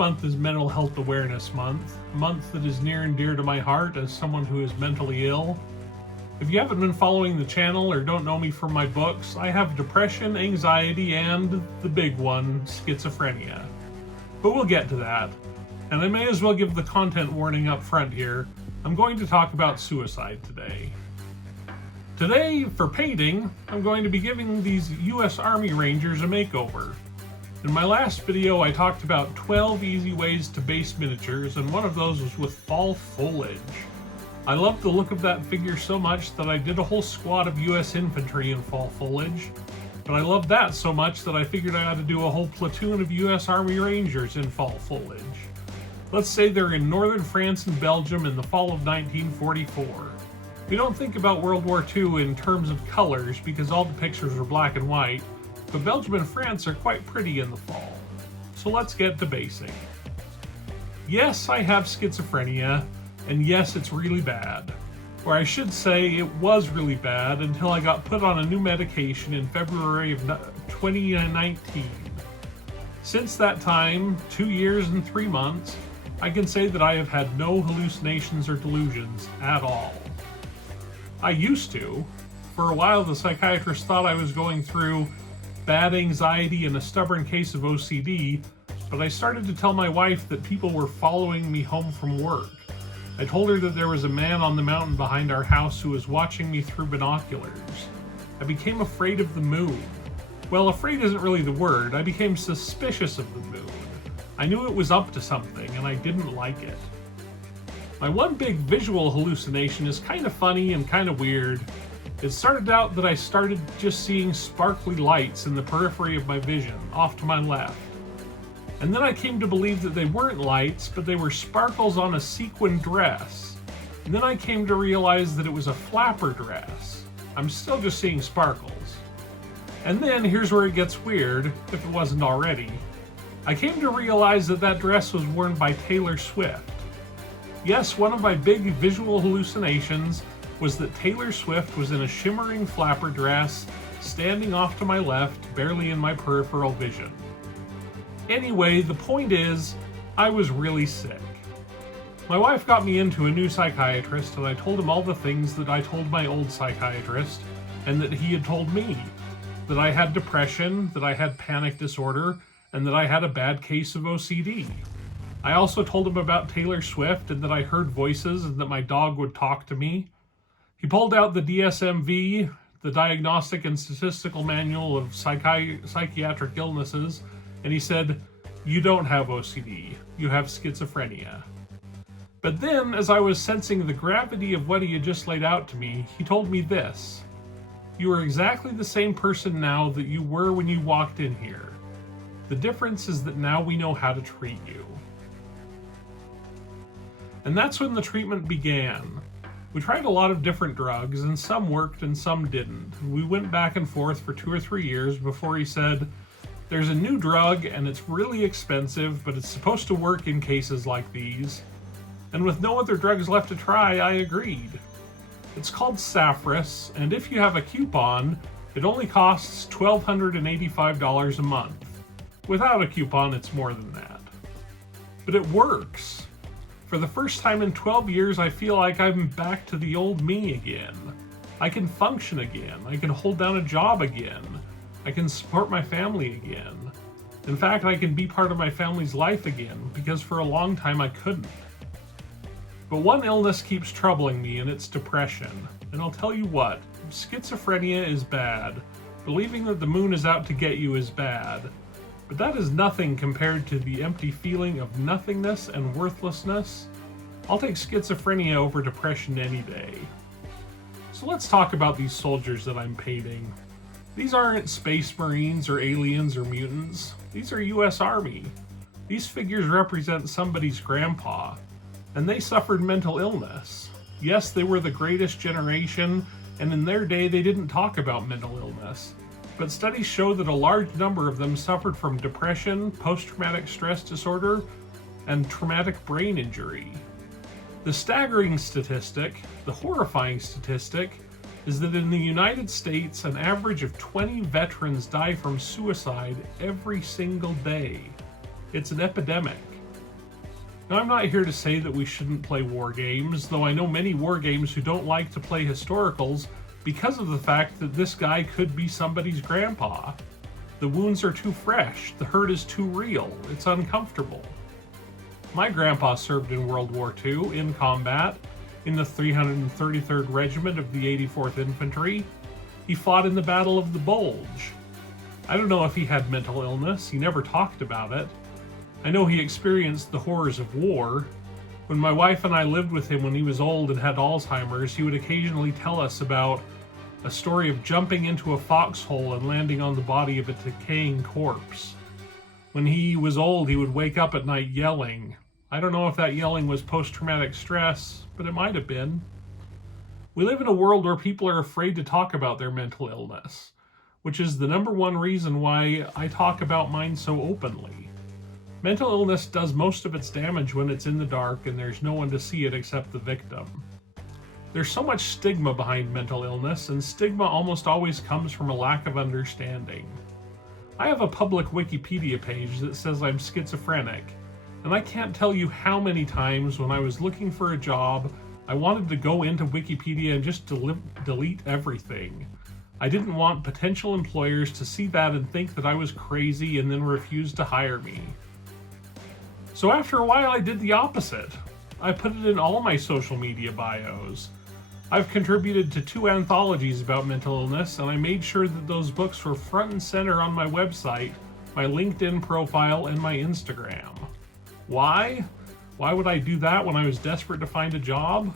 month is Mental Health Awareness Month, a month that is near and dear to my heart as someone who is mentally ill. If you haven't been following the channel or don't know me from my books, I have depression, anxiety, and the big one, schizophrenia. But we'll get to that. And I may as well give the content warning up front here. I'm going to talk about suicide today. Today, for painting, I'm going to be giving these US Army Rangers a makeover. In my last video, I talked about 12 easy ways to base miniatures, and one of those was with fall foliage. I loved the look of that figure so much that I did a whole squad of US infantry in fall foliage, but I loved that so much that I figured I ought to do a whole platoon of US Army Rangers in fall foliage. Let's say they're in northern France and Belgium in the fall of 1944. We don't think about World War II in terms of colors because all the pictures are black and white, but Belgium and France are quite pretty in the fall. So let's get to basing. Yes, I have schizophrenia, and yes, it's really bad. Or I should say it was really bad until I got put on a new medication in February of 2019. Since that time, 2 years and 3 months, I can say that I have had no hallucinations or delusions at all. I used to. For a while, the psychiatrist thought I was going through bad anxiety and a stubborn case of OCD, but I started to tell my wife that people were following me home from work. I told her that there was a man on the mountain behind our house who was watching me through binoculars. I became afraid of the moon. Well, afraid isn't really the word. I became suspicious of the moon. I knew it was up to something, and I didn't like it. My one big visual hallucination is kind of funny and kind of weird. It started out that I started just seeing sparkly lights in the periphery of my vision, off to my left. And then I came to believe that they weren't lights, but they were sparkles on a sequin dress. And then I came to realize that it was a flapper dress. I'm still just seeing sparkles. And then here's where it gets weird, if it wasn't already. I came to realize that that dress was worn by Taylor Swift. Yes, one of my big visual hallucinations was that Taylor Swift was in a shimmering flapper dress, standing off to my left, barely in my peripheral vision. Anyway, the point is, I was really sick. My wife got me into a new psychiatrist, and I told him all the things that I told my old psychiatrist, and that he had told me. That I had depression, that I had panic disorder, and that I had a bad case of OCD. I also told him about Taylor Swift, and that I heard voices, and that my dog would talk to me. He pulled out the DSM-V, the Diagnostic and Statistical Manual of Psychiatric Illnesses, and he said, "You don't have OCD, you have schizophrenia." But then, as I was sensing the gravity of what he had just laid out to me, he told me this: "You are exactly the same person now that you were when you walked in here. The difference is that now we know how to treat you." And that's when the treatment began. We tried a lot of different drugs, and some worked and some didn't. We went back and forth for 2 or 3 years before he said, "There's a new drug, and it's really expensive, but it's supposed to work in cases like these." And with no other drugs left to try, I agreed. It's called Saffris, and if you have a coupon, it only costs $1,285 a month. Without a coupon, it's more than that. But it works. For the first time in 12 years, I feel like I'm back to the old me again. I can function again. I can hold down a job again. I can support my family again. In fact, I can be part of my family's life again, because for a long time I couldn't. But one illness keeps troubling me, and it's depression. And I'll tell you what, schizophrenia is bad. Believing that the moon is out to get you is bad. But that is nothing compared to the empty feeling of nothingness and worthlessness. I'll take schizophrenia over depression any day. So let's talk about these soldiers that I'm painting. These aren't space marines or aliens or mutants. These are US Army. These figures represent somebody's grandpa, and they suffered mental illness. Yes, they were the greatest generation, and in their day they didn't talk about mental illness. But studies show that a large number of them suffered from depression, post-traumatic stress disorder, and traumatic brain injury. The staggering statistic, the horrifying statistic, is that in the United States, an average of 20 veterans die from suicide every single day. It's an epidemic. Now, I'm not here to say that we shouldn't play war games, though I know many war games who don't like to play historicals because of the fact that this guy could be somebody's grandpa. The wounds are too fresh, the hurt is too real, it's uncomfortable. My grandpa served in World War II in combat in the 333rd Regiment of the 84th Infantry. He fought in the Battle of the Bulge. I don't know if he had mental illness, he never talked about it. I know he experienced the horrors of war. When my wife and I lived with him when he was old and had Alzheimer's, he would occasionally tell us about a story of jumping into a foxhole and landing on the body of a decaying corpse. When he was old, he would wake up at night yelling. I don't know if that yelling was post-traumatic stress, but it might have been. We live in a world where people are afraid to talk about their mental illness, which is the number one reason why I talk about mine so openly. Mental illness does most of its damage when it's in the dark and there's no one to see it except the victim. There's so much stigma behind mental illness, and stigma almost always comes from a lack of understanding. I have a public Wikipedia page that says I'm schizophrenic, and I can't tell you how many times when I was looking for a job, I wanted to go into Wikipedia and just delete everything. I didn't want potential employers to see that and think that I was crazy and then refuse to hire me. So after a while, I did the opposite. I put it in all my social media bios. I've contributed to 2 anthologies about mental illness, and I made sure that those books were front and center on my website, my LinkedIn profile, and my Instagram. Why? Why would I do that when I was desperate to find a job?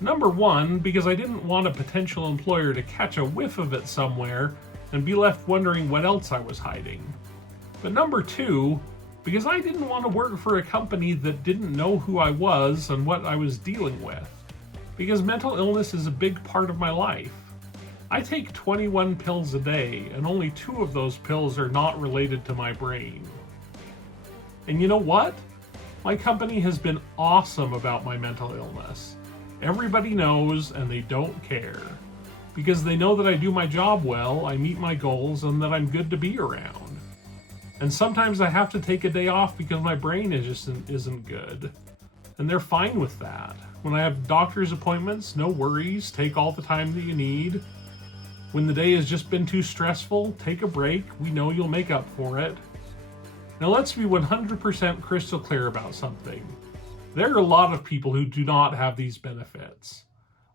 Number one, because I didn't want a potential employer to catch a whiff of it somewhere and be left wondering what else I was hiding. But number two, because I didn't want to work for a company that didn't know who I was and what I was dealing with. Because mental illness is a big part of my life. I take 21 pills a day, and only 2 of those pills are not related to my brain. And you know what? My company has been awesome about my mental illness. Everybody knows, and they don't care. Because they know that I do my job well, I meet my goals, and that I'm good to be around. And sometimes I have to take a day off because my brain isn't good. And they're fine with that. When I have doctor's appointments, no worries, take all the time that you need. When the day has just been too stressful, take a break, we know you'll make up for it. Now let's be 100% crystal clear about something. There are a lot of people who do not have these benefits.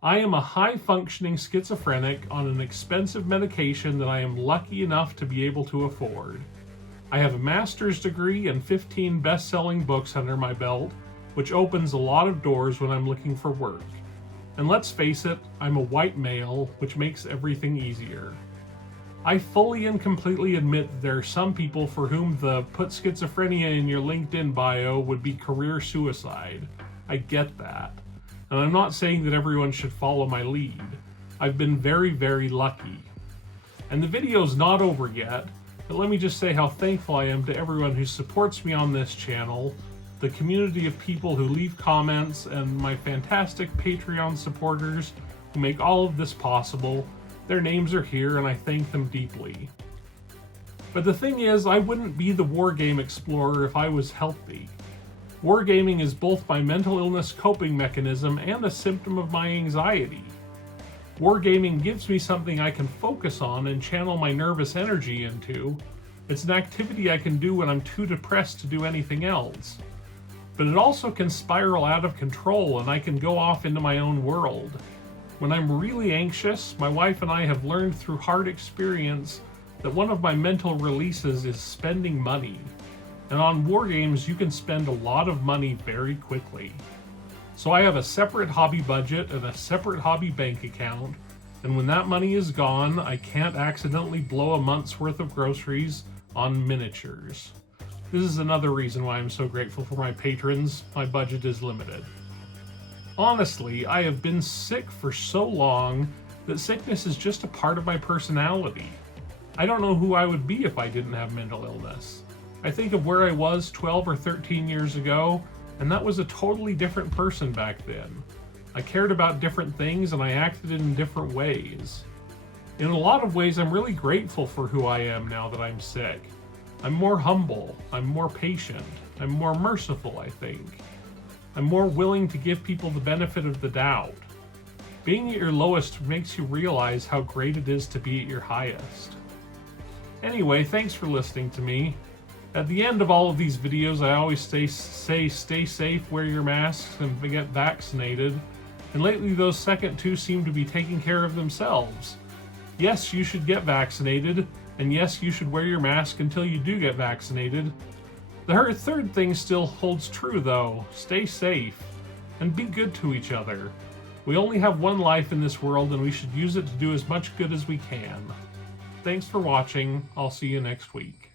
I am a high-functioning schizophrenic on an expensive medication that I am lucky enough to be able to afford. I have a master's degree and 15 best-selling books under my belt, which opens a lot of doors when I'm looking for work. And let's face it, I'm a white male, which makes everything easier. I fully and completely admit that there are some people for whom the put schizophrenia in your LinkedIn bio would be career suicide. I get that. And I'm not saying that everyone should follow my lead. I've been very, very lucky. And the video's not over yet, but let me just say how thankful I am to everyone who supports me on this channel, the community of people who leave comments, and my fantastic Patreon supporters who make all of this possible. Their names are here and I thank them deeply. But the thing is, I wouldn't be the Wargame Explorer if I was healthy. Wargaming is both my mental illness coping mechanism and a symptom of my anxiety. Wargaming gives me something I can focus on and channel my nervous energy into. It's an activity I can do when I'm too depressed to do anything else. But it also can spiral out of control and I can go off into my own world. When I'm really anxious, my wife and I have learned through hard experience that one of my mental releases is spending money. And on Wargames, you can spend a lot of money very quickly. So I have a separate hobby budget and a separate hobby bank account, and when that money is gone, I can't accidentally blow a month's worth of groceries on miniatures. This is another reason why I'm so grateful for my patrons. My budget is limited. Honestly, I have been sick for so long that sickness is just a part of my personality. I don't know who I would be if I didn't have mental illness. I think of where I was 12 or 13 years ago, and that was a totally different person back then. I cared about different things and I acted in different ways. In a lot of ways, I'm really grateful for who I am now that I'm sick. I'm more humble, I'm more patient, I'm more merciful, I think. I'm more willing to give people the benefit of the doubt. Being at your lowest makes you realize how great it is to be at your highest. Anyway, thanks for listening to me. At the end of all of these videos, I always say stay safe, wear your masks, and get vaccinated. And lately those second two seem to be taking care of themselves. Yes, you should get vaccinated, and yes, you should wear your mask until you do get vaccinated. The third thing still holds true though. Stay safe, and be good to each other. We only have one life in this world, and we should use it to do as much good as we can. Thanks for watching. I'll see you next week.